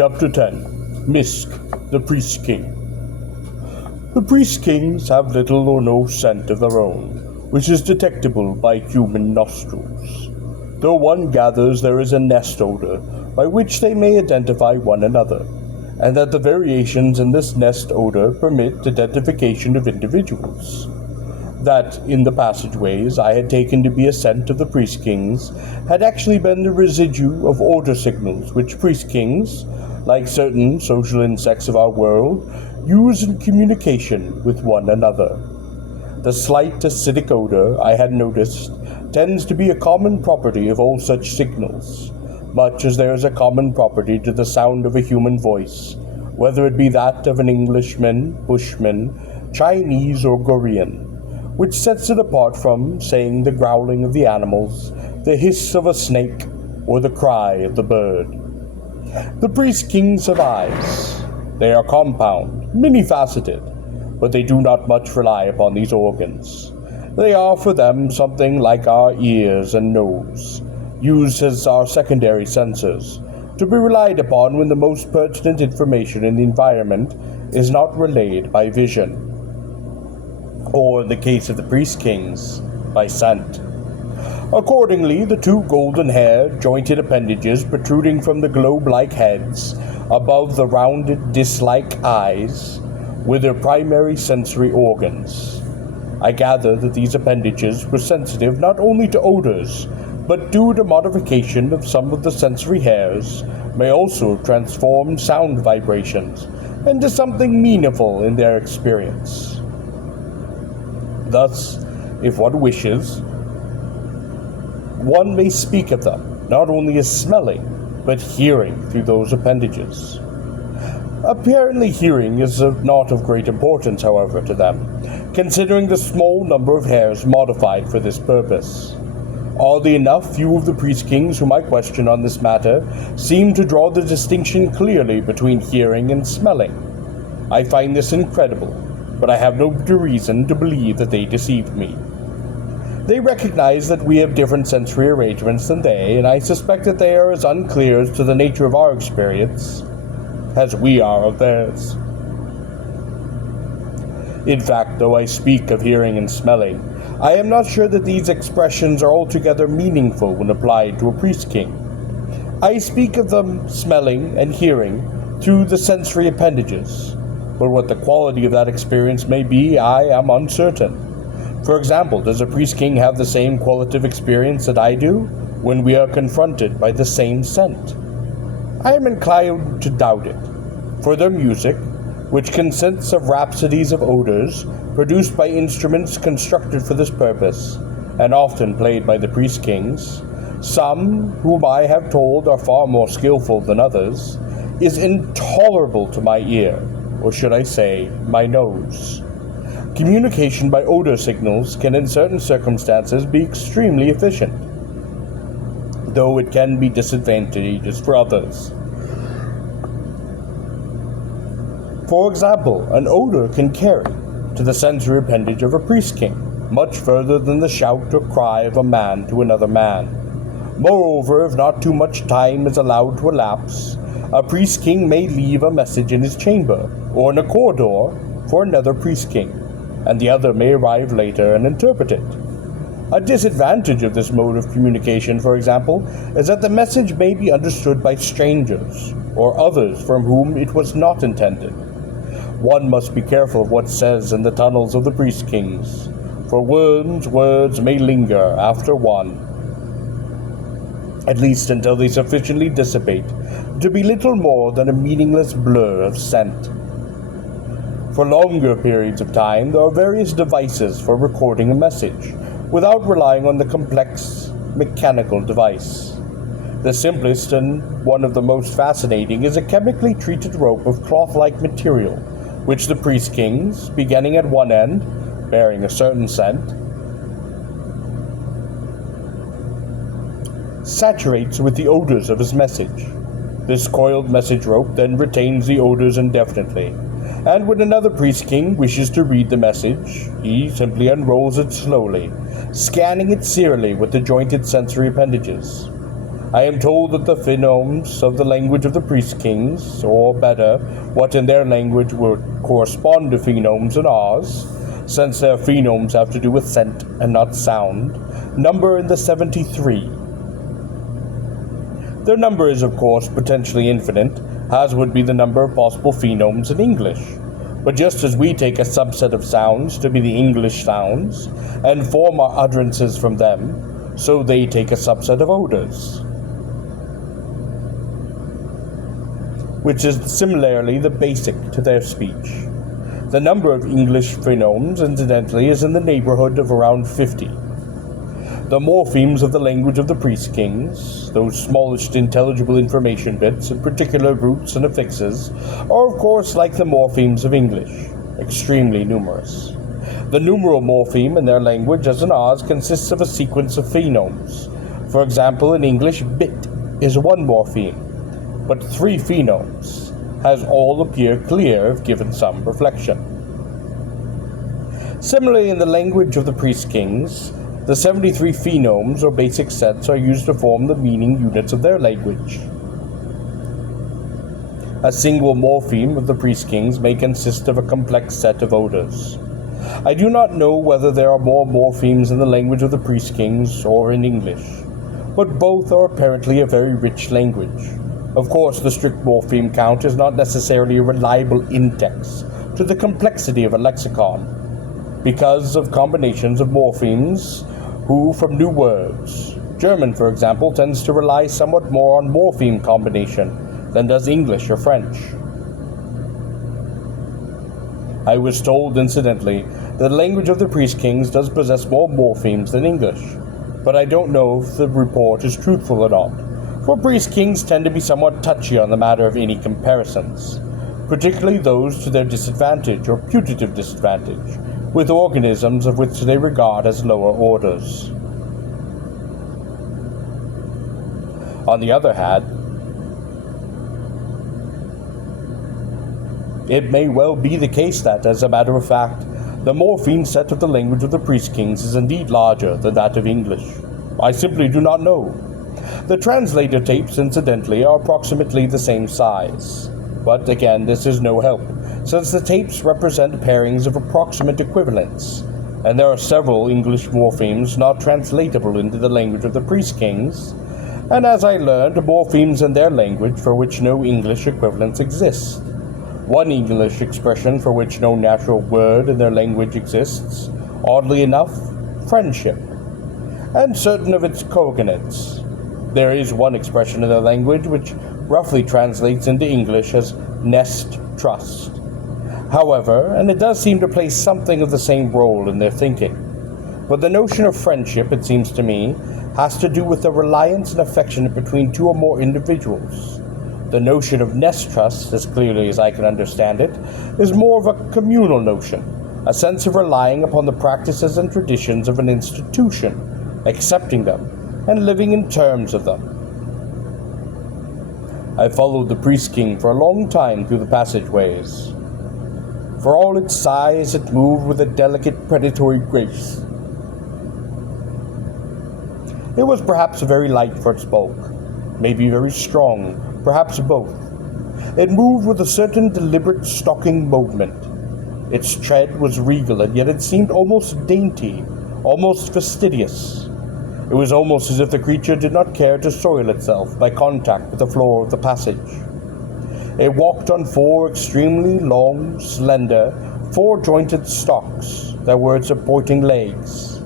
Chapter 10. Misk the PriestKing. The Priest-Kings have little or no scent of their own, which is detectable by human nostrils. Though one gathers there is a nest odor by which they may identify one another, and that the variations in this nest odor permit identification of individuals. That, in the passageways I had taken to be a scent of the Priest-Kings, had actually been the residue of odor signals which Priest-Kings, like certain social insects of our world, use in communication with one another. The slight acidic odor, I had noticed, tends to be a common property of all such signals, much as there is a common property to the sound of a human voice, whether it be that of an Englishman, Bushman, Chinese, or Gorean, which sets it apart from, saying, the growling of the animals, the hiss of a snake, or the cry of the bird. The Priest-Kings have eyes. They are compound, many-faceted, but they do not much rely upon these organs. They are for them something like our ears and nose, used as our secondary senses, to be relied upon when the most pertinent information in the environment is not relayed by vision, or in the case of the Priest-Kings, by scent. Accordingly, the two golden-haired, jointed appendages protruding from the globe-like heads, above the rounded disc-like eyes, were their primary sensory organs. I gather that these appendages were sensitive not only to odors, but due to modification of some of the sensory hairs, may also transform sound vibrations into something meaningful in their experience. Thus, if one wishes, one may speak of them, not only as smelling, but hearing through those appendages. Apparently hearing is not of great importance, however, to them, considering the small number of hairs modified for this purpose. Oddly enough, few of the Priest-Kings whom I question on this matter seem to draw the distinction clearly between hearing and smelling. I find this incredible, but I have no reason to believe that they deceived me. They recognize that we have different sensory arrangements than they, and I suspect that they are as unclear as to the nature of our experience as we are of theirs. In fact, though I speak of hearing and smelling, I am not sure that these expressions are altogether meaningful when applied to a Priest-King. I speak of them smelling and hearing through the sensory appendages, but what the quality of that experience may be, I am uncertain. For example, does a Priest-King have the same qualitative experience that I do when we are confronted by the same scent? I am inclined to doubt it, for their music, which consists of rhapsodies of odors produced by instruments constructed for this purpose, and often played by the Priest-Kings, some whom I have told are far more skillful than others, is intolerable to my ear, or should I say, my nose. Communication by odor signals can in certain circumstances be extremely efficient, though it can be disadvantageous for others. For example, an odor can carry, to the sensory appendage of a Priest-King, much further than the shout or cry of a man to another man. Moreover, if not too much time is allowed to elapse, a Priest-King may leave a message in his chamber, or in a corridor, for another Priest-King, and the other may arrive later and interpret it. A disadvantage of this mode of communication, for example, is that the message may be understood by strangers, or others from whom it was not intended. One must be careful of what says in the tunnels of the Priest-Kings, for words may linger after one, at least until they sufficiently dissipate to be little more than a meaningless blur of scent. For longer periods of time, there are various devices for recording a message, without relying on the complex mechanical device. The simplest and one of the most fascinating is a chemically treated rope of cloth-like material, which the Priest-Kings, beginning at one end, bearing a certain scent, saturates with the odors of his message. This coiled message rope then retains the odors indefinitely, and when another Priest-King wishes to read the message, he simply unrolls it slowly, scanning it serially with the jointed sensory appendages. I am told that the phonemes of the language of the priest-kings, or better, what in their language would correspond to phonemes in ours, since their phonemes have to do with scent and not sound, number in the 73. Their number is, of course, potentially infinite, as would be the number of possible phonemes in English. But just as we take a subset of sounds to be the English sounds, and form our utterances from them, so they take a subset of odors, which is similarly the basic to their speech. The number of English phonemes, incidentally, is in the neighborhood of around 50. The morphemes of the language of the priest-kings, those smallest intelligible information bits, in particular roots and affixes, are of course like the morphemes of English, extremely numerous. The numeral morpheme in their language, as in ours, consists of a sequence of phonemes. For example, in English, bit is one morpheme, but 3 phonemes, as all appear clear if given some reflection. Similarly, in the language of the priest-kings, the 73 phonemes or basic sets are used to form the meaning units of their language. A single morpheme of the priest-kings may consist of a complex set of odors. I do not know whether there are more morphemes in the language of the priest-kings or in English, but both are apparently a very rich language. Of course, the strict morpheme count is not necessarily a reliable index to the complexity of a lexicon, because of combinations of morphemes from new words. German, for example, tends to rely somewhat more on morpheme combination than does English or French. I was told, incidentally, that the language of the priest-kings does possess more morphemes than English, but I don't know if the report is truthful or not, for priest-kings tend to be somewhat touchy on the matter of any comparisons, particularly those to their disadvantage or putative disadvantage, with organisms of which they regard as lower orders. On the other hand, it may well be the case that, as a matter of fact, the morpheme set of the language of the priest-kings is indeed larger than that of English. I simply do not know. The translator tapes, incidentally, are approximately the same size. But again, this is no help, since the tapes represent pairings of approximate equivalents, and there are several English morphemes not translatable into the language of the priest-kings, and as I learned, morphemes in their language for which no English equivalents exist. One English expression for which no natural word in their language exists, oddly enough, friendship, and certain of its cognates. There is one expression in their language which roughly translates into English as nest trust. However, and it does seem to play something of the same role in their thinking. But the notion of friendship, it seems to me, has to do with the reliance and affection between 2 or more individuals. The notion of nest trust, as clearly as I can understand it, is more of a communal notion, a sense of relying upon the practices and traditions of an institution, accepting them, and living in terms of them. I followed the priest-king for a long time through the passageways. For all its size, it moved with a delicate predatory grace. It was perhaps very light for its bulk, maybe very strong, perhaps both. It moved with a certain deliberate stalking movement. Its tread was regal, and yet it seemed almost dainty, almost fastidious. It was almost as if the creature did not care to soil itself by contact with the floor of the passage. It walked on 4 extremely long, slender, 4-jointed stalks that were its supporting legs,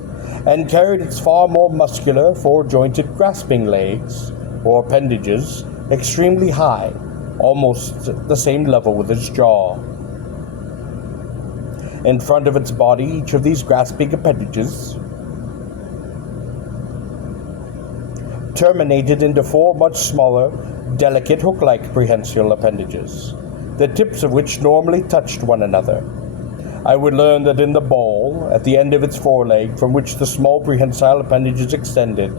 and carried its far more muscular, 4-jointed grasping legs, or appendages, extremely high, almost at the same level with its jaw. In front of its body, each of these grasping appendages terminated into 4 much smaller, delicate hook-like prehensile appendages, the tips of which normally touched one another. I would learn that in the ball, at the end of its foreleg, from which the small prehensile appendages extended,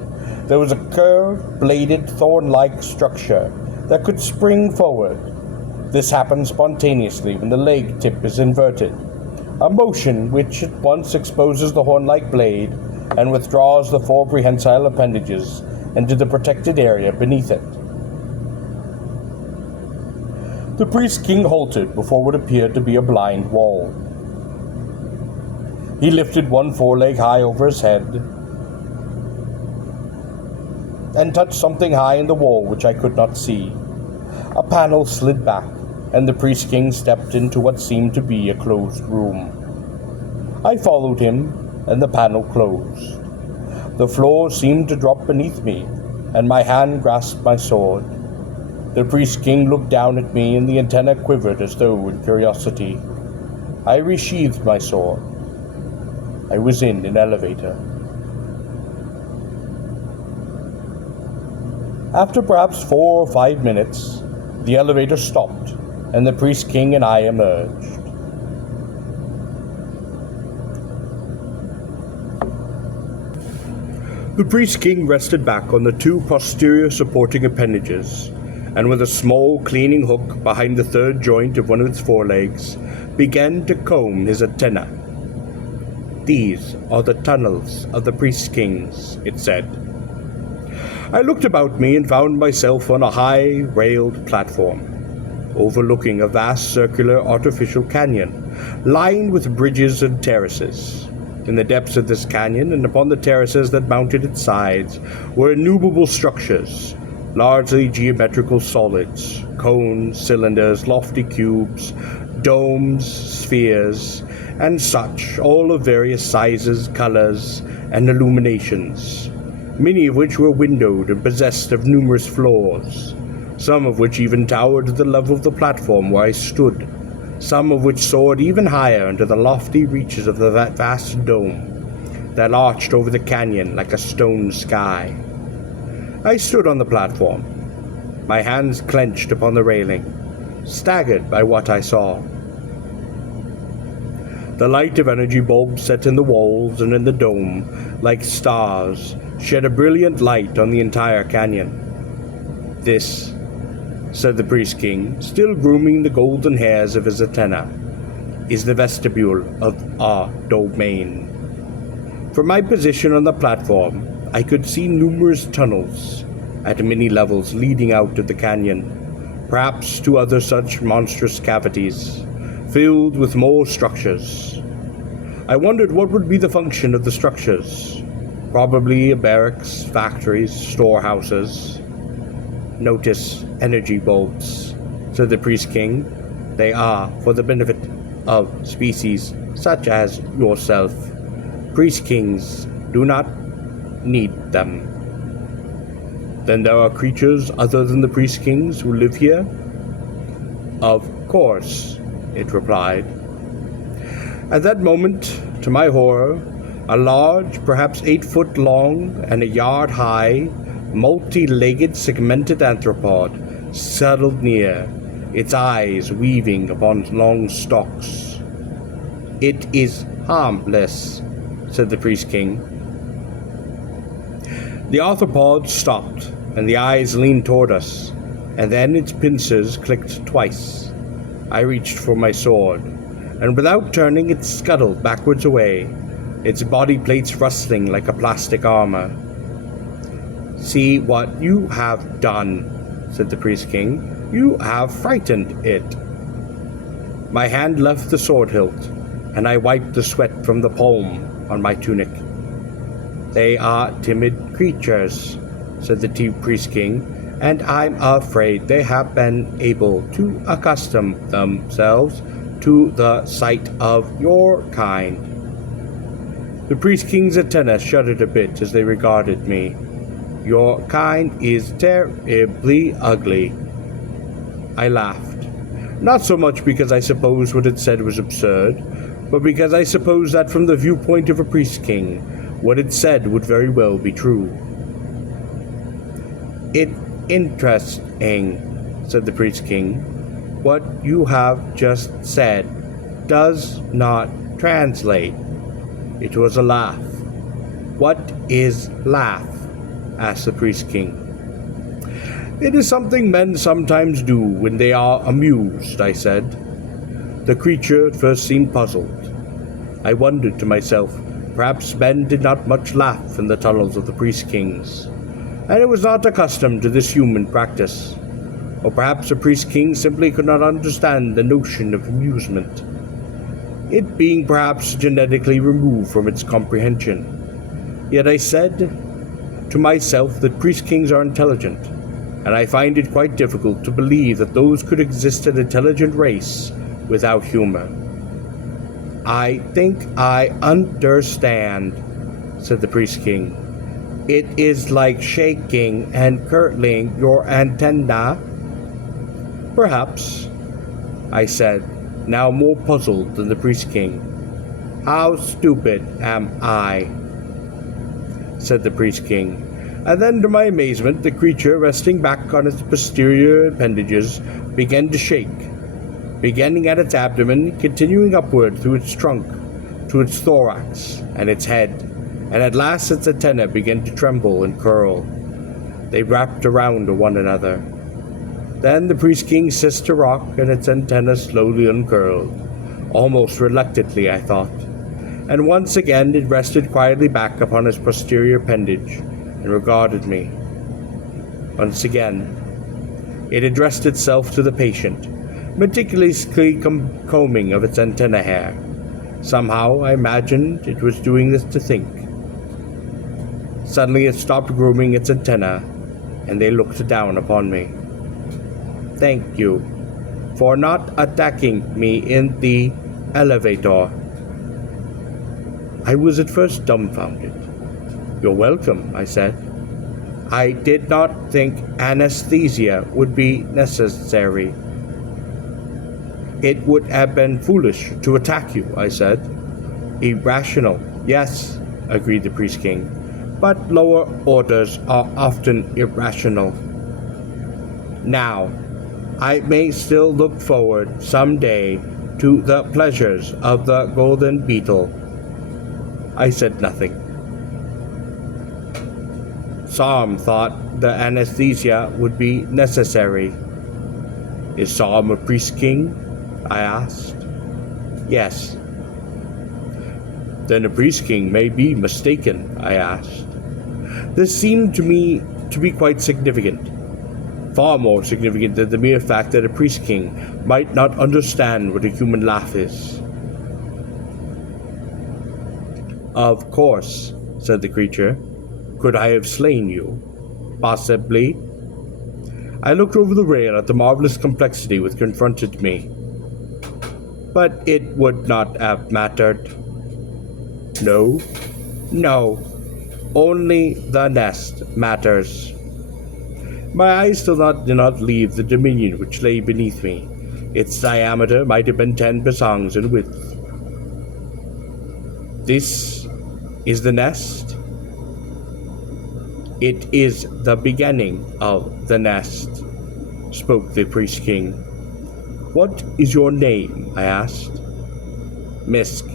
there was a curved, bladed, thorn-like structure that could spring forward. This happens spontaneously when the leg tip is inverted, a motion which at once exposes the horn-like blade and withdraws the 4 prehensile appendages and to the protected area beneath it. The priest-king halted before what appeared to be a blind wall. He lifted one foreleg high over his head and touched something high in the wall which I could not see. A panel slid back, and the priest-king stepped into what seemed to be a closed room. I followed him, and the panel closed. The floor seemed to drop beneath me, and my hand grasped my sword. The priest-king looked down at me, and the antenna quivered as though in curiosity. I resheathed my sword. I was in an elevator. After perhaps 4 or 5 minutes, the elevator stopped, and the priest-king and I emerged. The priest-king rested back on the 2 posterior supporting appendages, and with a small cleaning hook behind the 3rd joint of one of its forelegs, began to comb his antenna. "These are the tunnels of the priest-kings," it said. I looked about me and found myself on a high, railed platform, overlooking a vast circular artificial canyon, lined with bridges and terraces. In the depths of this canyon, and upon the terraces that mounted its sides, were innumerable structures, largely geometrical solids, cones, cylinders, lofty cubes, domes, spheres, and such, all of various sizes, colors, and illuminations, many of which were windowed and possessed of numerous floors, some of which even towered to the level of the platform where I stood, some of which soared even higher into the lofty reaches of that vast dome that arched over the canyon like a stone sky. I stood on the platform, my hands clenched upon the railing, staggered by what I saw. The light of energy bulbs set in the walls and in the dome, like stars, shed a brilliant light on the entire canyon. "This," said the priest-king, still grooming the golden hairs of his antenna, "is the vestibule of our domain." From my position on the platform, I could see numerous tunnels at many levels leading out of the canyon, perhaps to other such monstrous cavities, filled with more structures. I wondered what would be the function of the structures. Probably barracks, factories, storehouses. "Notice energy bulbs," said the priest-king. "They are for the benefit of species such as yourself. Priest-kings do not need them." "Then there are creatures other than the priest-kings who live here?" "Of course," it replied. At that moment, to my horror, a large, perhaps 8 foot long and a yard high, multi-legged segmented anthropod settled near, its eyes weaving upon long stalks. "It is harmless," said the priest-king. The arthropod stopped, and the eyes leaned toward us, and then its pincers clicked twice. I reached for my sword, and without turning it scuttled backwards away, its body plates rustling like a plastic armor. "See what you have done," said the priest-king. "You have frightened it." My hand left the sword hilt, and I wiped the sweat from the palm on my tunic. "They are timid creatures," said the priest-king, "and I'm afraid they have been able to accustom themselves to the sight of your kind." The priest-king's antenna shuddered a bit as they regarded me. "Your kind is terribly ugly." I laughed, not so much because I supposed what it said was absurd, but because I supposed that from the viewpoint of a priest-king, what it said would very well be true. "It's interesting," said the priest-king. "What you have just said does not translate." It was a laugh. "What is laugh?" asked the priest-king. "It is something men sometimes do when they are amused," I said. The creature at first seemed puzzled. I wondered to myself, perhaps men did not much laugh in the tunnels of the priest-kings. and it was not accustomed to this human practice. Or perhaps the priest-king simply could not understand the notion of amusement, it being perhaps genetically removed from its comprehension. Yet I said to myself that priest-kings are intelligent, and I find it quite difficult to believe that those could exist an intelligent race without humor. "I think I understand," said the priest-king. "It is like shaking and curling your antenna." "Perhaps," I said, now more puzzled than the priest-king. "How stupid am I?" said the priest-king. And then, to my amazement, the creature, resting back on its posterior appendages, began to shake, beginning at its abdomen, continuing upward through its trunk, to its thorax and its head, and at last its antennae began to tremble and curl. They wrapped around one another. Then the priest-king ceased to rock, and its antennae slowly uncurled, almost reluctantly, I thought, and once again it rested quietly back upon its posterior appendage and regarded me. Once again it addressed itself to the patient, meticulously combing of its antenna hair. Somehow I imagined it was doing this to think. Suddenly it stopped grooming its antenna, and they looked down upon me. "Thank you for not attacking me in the elevator." I was at first dumbfounded. "You're welcome," I said. "I did not think anesthesia would be necessary." "It would have been foolish to attack you," I said. "Irrational, yes," agreed the priest-king, "but lower orders are often irrational. Now, I may still look forward some day to the pleasures of the golden beetle." I said nothing. Psalm thought the anesthesia would be necessary. "Is Psalm a priest-king?" I asked. "Yes." "Then a priest-king may be mistaken," I asked. This seemed to me to be quite significant. Far more significant than the mere fact that a priest-king might not understand what a human laugh is. "Of course," said the creature. "Could I have slain you? Possibly." I looked over the rail at the marvelous complexity which confronted me. "But it would not have mattered." No, only the nest matters." My eyes still did not leave the dominion which lay beneath me. Its diameter might have been 10 pasangs in width. "This is the nest?" "It is the beginning of the nest," spoke the priest-king. "What is your name?" I asked. "Misk